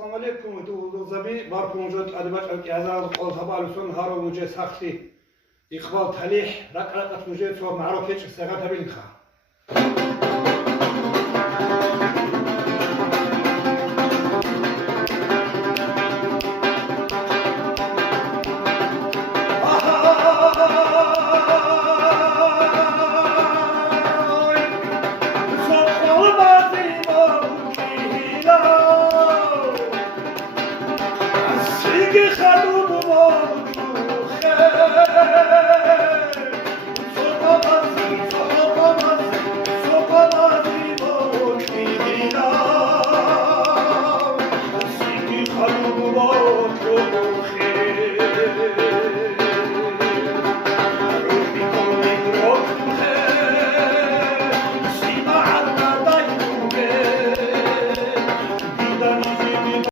السلام عليكم. دو زبي باركم وجود أدبات الكازان قول تبالسون هارو وجه سخسي إقبال تليح رقة وجه صور معروف هيك سجاد هبينخا. خلوب